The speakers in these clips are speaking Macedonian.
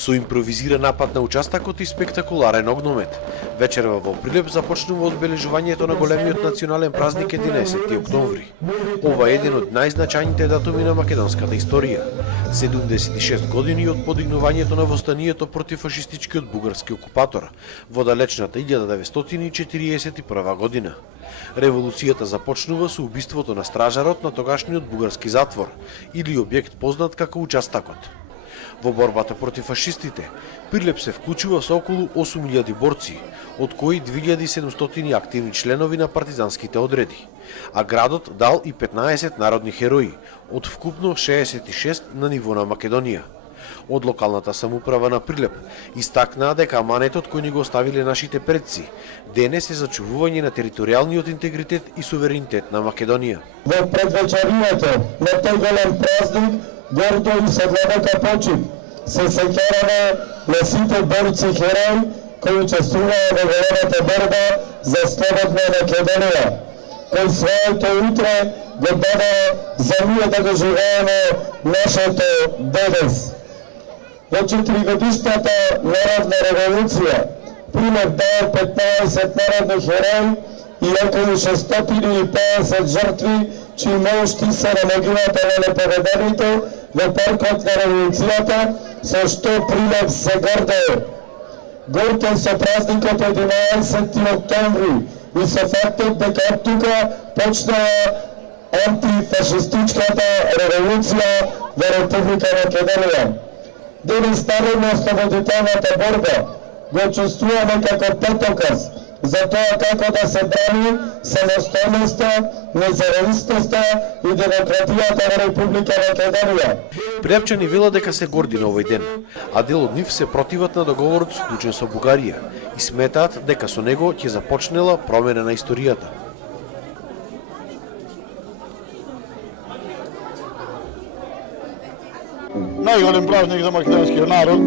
Со импровизиран напад на участакот и спектакуларен огномет, вечерва во Прилеп започнува одбележувањето на големиот национален празник 11 октомври. Ова е еден од најзначајните датуми на македонската историја. 76 години од подигнувањето на востанието против фашистичкиот бугарски окупатор во далечната 1941 година. Револуцијата започнува со убиството на стражарот на тогашниот бугарски затвор или објект познат како участакот. Во борбата против фашистите, Прилеп се вклучува со околу 8000 борци, од кои 2700 активни членови на партизанските одреди, а градот дал и 15 народни херои, од вкупно 66 на ниво на Македонија. Од локалната самоуправа на Прилеп истакнаа дека аманетот кој ни го оставиле нашите предци денес е зачувување на територијалниот интегритет и суверенитет на Македонија. Во предвечерието на тој голем празник, гордо и со длабока почит, се сеќаваме на сите борци херои кои учествуваа во големата борба за слободна Македонија, кој своето утре го даде за ние да го живееме нашето денес. Во 4-годишната народна револуција, Прилеп дал 15 народни херои и околу 650 жртви, чии мошти се на могилата на непобедените во паркот на револуцијата, со што Прилеп се гордее. Горден со празникот 11 октомври и со фактот дека тука почнаа антифашистичката револуција во Република Македонија. Денес народно-ослободителната борба го чувствуваме како потоказ за тоа како да се брани самостојноста, независноста и демократијата во Република Македонија. Прилепчани велат дека се горди на овој ден, а дел од нив се противат на договорот склучен со Бугарија и сметаат дека со него ќе започнела промена на историјата. Најголем празник за македонскиот народ.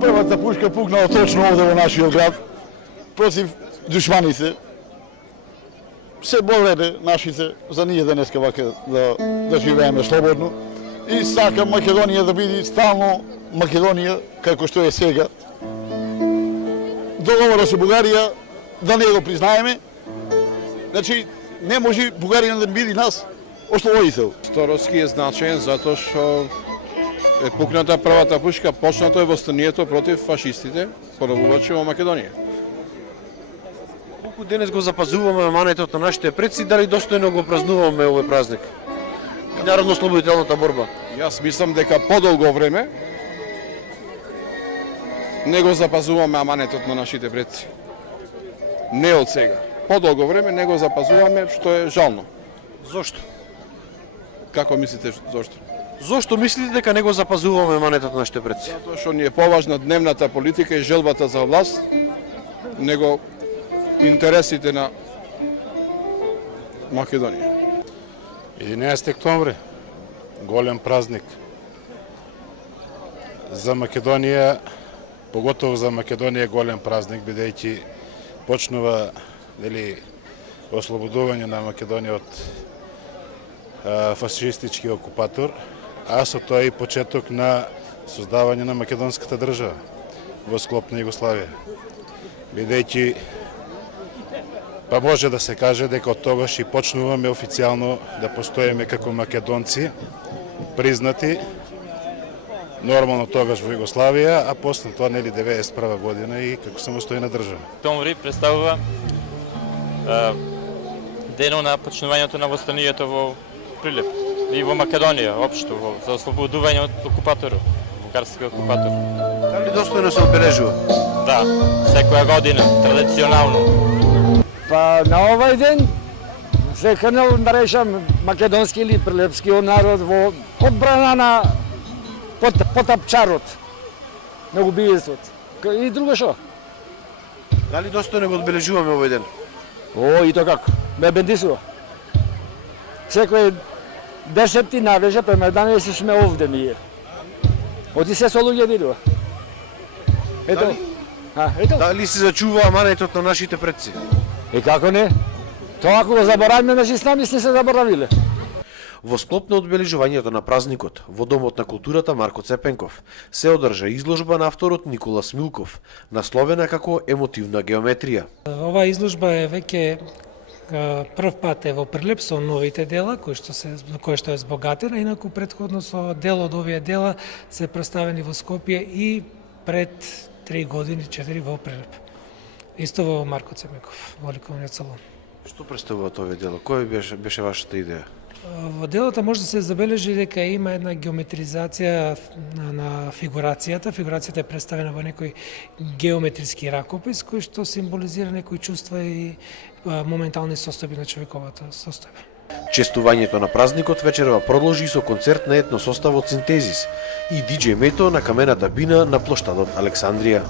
Првата пушка пукнала точно овде во нашиот град против душманите. Се бореле нашите за ние денеска вака да живееме слободно и сакам Македонија да биде стално Македонија како што е сега. Договорот со Бугарија да не го признаеме. Значи не може Бугарија да биде нас ослободител. Историски е значаен затоа што е пукната првата пушка, почнато е востанието против фашистите, поробувачи во Македонија. Колку денес го запазуваме аманетот на нашите предци, дали достојно го празнуваме овој празник? Народно-ослободителната борба. Јас мислам дека подолго време не го запазуваме аманетот на нашите предци. Не од сега. Подолго време не го запазуваме, што е жално. Зошто? Како мислите зошто? Зошто мислите дека не го запазуваме аманетот на нашите предци? Затоа што ни е поважна дневната политика и желбата за власт, него интересите на Македонија. 11 октомври, голем празник за Македонија, поготово за Македонија голем празник, бидејќи почнува ослободување на Македонија од фашистички окупатор, а со тоа и почеток на создавање на македонската држава во склоп на Југославија. Бидејќи па може да се каже дека од тогаш и почнуваме официјално да постоиме како македонци, признати нормално тогаш во Југославија, а после тоа 91 година и како самостојна држава. Октомври представува денот на почнувањето на востанието во Прилеп и во Македонија општо за ослободување од окупаторот, бугарскиот окупатор. Дали достојно се одбележува? Да, секоја година, традиционално. Па на овој ден се канал да решам македонски или прилепскиот народ во одбрана на потапчарот на убиствот. И друго што? Дали достојно го одбележуваме овој ден? О, и тоа како? Ме бендисува. Секој 10 навеже према 11 сме овде ние. Оти се со луѓе видува. Ето. Ето. Дали се зачува аманетот на нашите предци? И како не? Тоа ако го заборавиме, значи с нами сте се заборавиле. Во склоп на одбележувањето на празникот во Домот на културата Марко Цепенков се одржа изложба на авторот Никола Смилков, насловена како Емотивна геометрија. Оваа изложба е веќе прв пат е во Прилеп со новите дела кои што е збогатена, инаку претходно со дел од овие дела се представени во Скопје и пред 3 години, 4 во Прилеп. Исто во Марко Цепенков, во ликовниот салон. Што представуваат овие дела? Која беше вашата идеја? Во делото може да се забележи дека има една геометризација на фигурацијата. Фигурацијата е представена во некој геометриски ракопис кој што символизира некои чувства и моментални состојби на човековата состојба. Честувањето на празникот вечерва продолжи со концерт на етно составот Синтезис и диџеј Мето на камената бина на плоштадот Александрија.